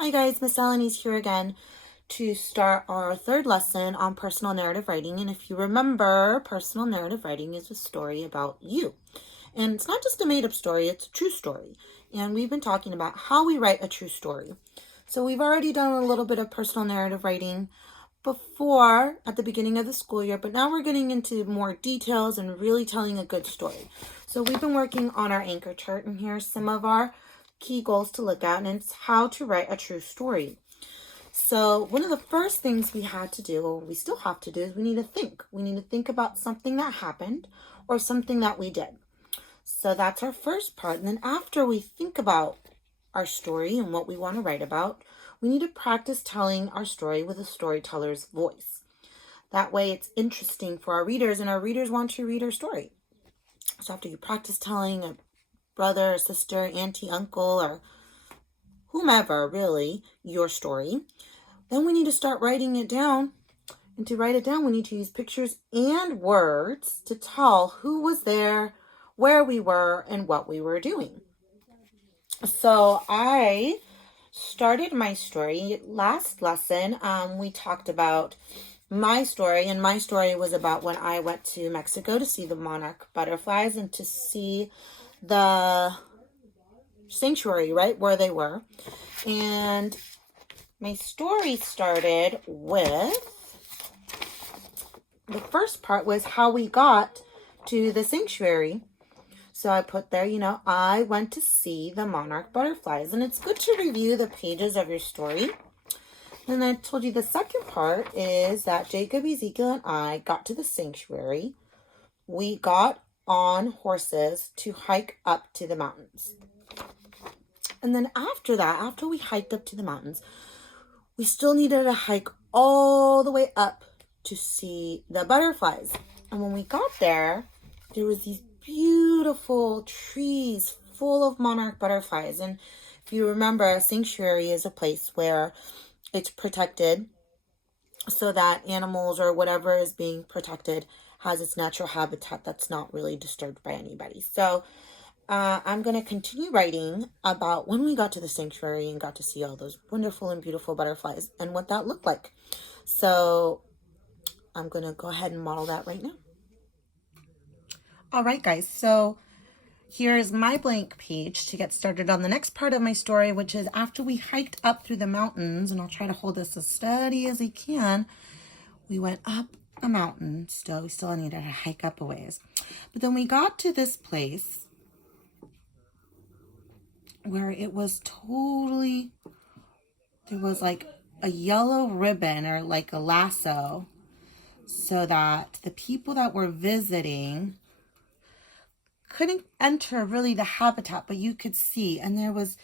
Hi guys, Miss Eleny's here again to start our third lesson on personal narrative writing. And if you remember, personal narrative writing is a story about you. And it's not just a made-up story, it's a true story. And we've been talking about how we write a true story. So we've already done a little bit of personal narrative writing before at the beginning of the school year, but now we're getting into more details and really telling a good story. So we've been working on our anchor chart, and here's some of our key goals to look at, and it's how to write a true story. So one of the first things we had to do, or we still have to do, is we need to think. We need to think about something that happened or something that we did. So that's our first part. And then after we think about our story and what we want to write about, we need to practice telling our story with a storyteller's voice. That way it's interesting for our readers, and our readers want to read our story. So after you practice telling a brother, or sister, auntie, uncle, or whomever, really, your story, then we need to start writing it down. And to write it down, we need to use pictures and words to tell who was there, where we were, and what we were doing. So I started my story last lesson. We talked about my story, and my story was about when I went to Mexico to see the monarch butterflies and to see the sanctuary, right where they were. And my story started with, the first part was how we got to the sanctuary. So I put there, I went to see the monarch butterflies. And it's good to review the pages of your story. And I told you the second part is that Jacob, Ezekiel, and I got to the sanctuary. We got on horses to hike up to the mountains. And then after that, after we hiked up to the mountains, we still needed to hike all the way up to see the butterflies. And when we got there, there was these beautiful trees full of monarch butterflies. And if you remember, a sanctuary is a place where it's protected so that animals or whatever is being protected has its natural habitat that's not really disturbed by anybody. So I'm going to continue writing about when we got to the sanctuary and got to see all those wonderful and beautiful butterflies and what that looked like. So I'm going to go ahead and model that right now. All right, guys. So here's my blank page to get started on the next part of my story, which is after we hiked up through the mountains, and I'll try to hold this as steady as I can. We went up a mountain still. We still needed to hike up a ways. But then we got to this place where it was totally, there was like a yellow ribbon or like a lasso so that the people that were visiting couldn't enter really the habitat, but you could see, and there was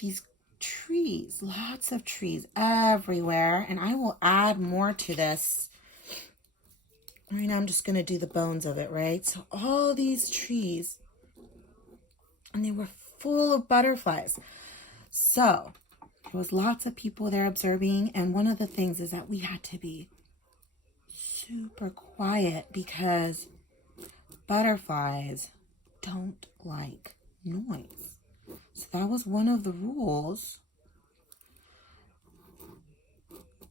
these trees, lots of trees everywhere. And I will add more to this. Right now I'm just going to do the bones of it, right? So all these trees, and they were full of butterflies. So there was lots of people there observing, and one of the things is that we had to be super quiet because butterflies don't like noise. So that was one of the rules,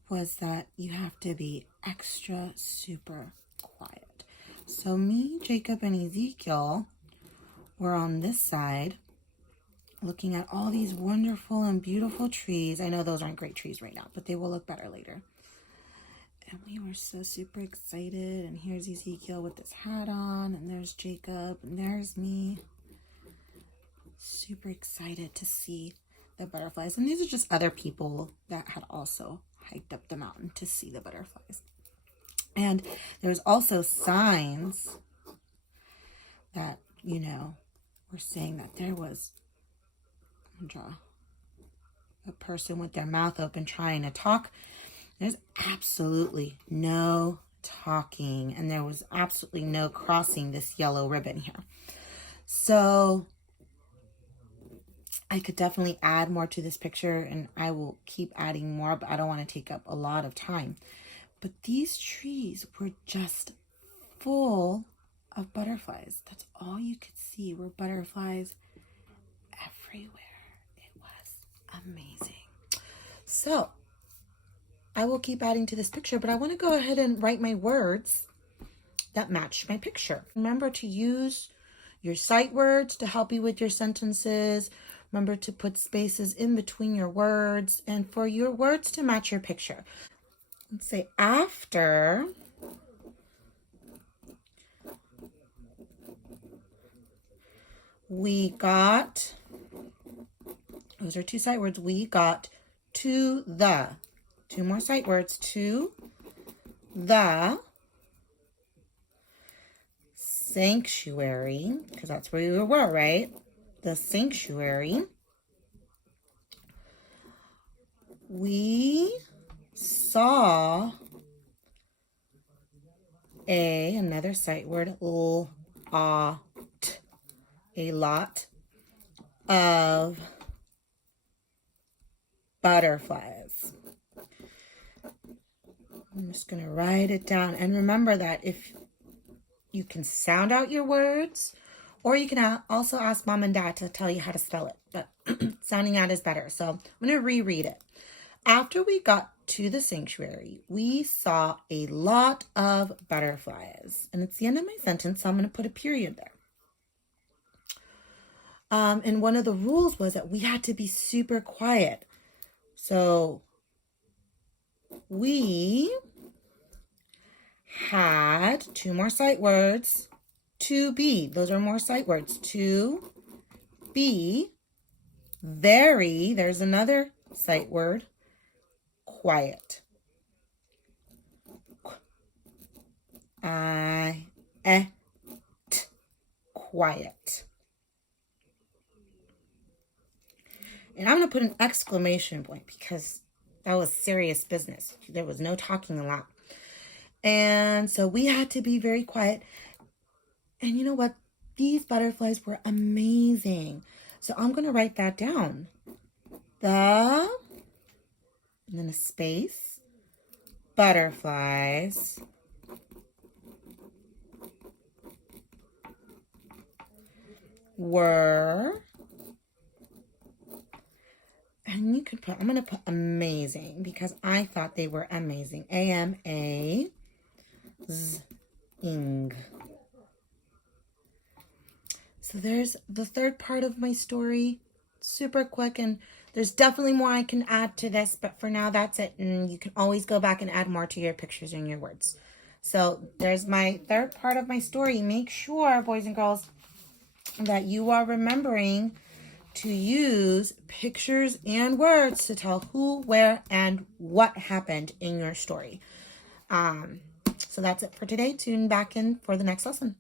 was that you have to be extra super quiet. So me, Jacob, and Ezekiel were on this side looking at all these wonderful and beautiful trees. I know those aren't great trees right now, but they will look better later. And we were so super excited. And here's Ezekiel with this hat on, and there's Jacob, and there's me. Super excited to see the butterflies. And these are just other people that had also hiked up the mountain to see the butterflies. And there's also signs that, were saying that there was, draw a person with their mouth open trying to talk. There's absolutely no talking, and there was absolutely no crossing this yellow ribbon here. So I could definitely add more to this picture, and I will keep adding more, but I don't want to take up a lot of time. But these trees were just full of butterflies. That's all you could see were butterflies everywhere. It was amazing. So I will keep adding to this picture, but I want to go ahead and write my words that match my picture. Remember to use your sight words to help you with your sentences. Remember to put spaces in between your words and for your words to match your picture. Let's say after we got, those are two sight words, we got to the, two more sight words, to the sanctuary, because that's where we were, right? The sanctuary. We saw another sight word, a lot of butterflies. I'm just going to write it down. And remember that if you can sound out your words, or you can also ask mom and dad to tell you how to spell it, but sounding out is better. So I'm going to reread it. After we got to the sanctuary, we saw a lot of butterflies. And it's the end of my sentence, so I'm going to put a period there. And one of the rules was that we had to be super quiet. So we had two more sight words, to be. Those are more sight words. To be very, there's another sight word, quiet. Quiet. And I'm going to put an exclamation point because that was serious business. There was no talking a lot. And so we had to be very quiet. And you know what? These butterflies were amazing. So I'm going to write that down. And then a space, butterflies were, and you could put, I'm going to put amazing because I thought they were amazing. A-M-A-Z-ing. So there's the third part of my story. Super quick, and there's definitely more I can add to this, but for now that's it. And you can always go back and add more to your pictures and your words. So there's my third part of my story. Make sure, boys and girls, that you are remembering to use pictures and words to tell who, where, and what happened in your story. So that's it for today. Tune back in for the next lesson.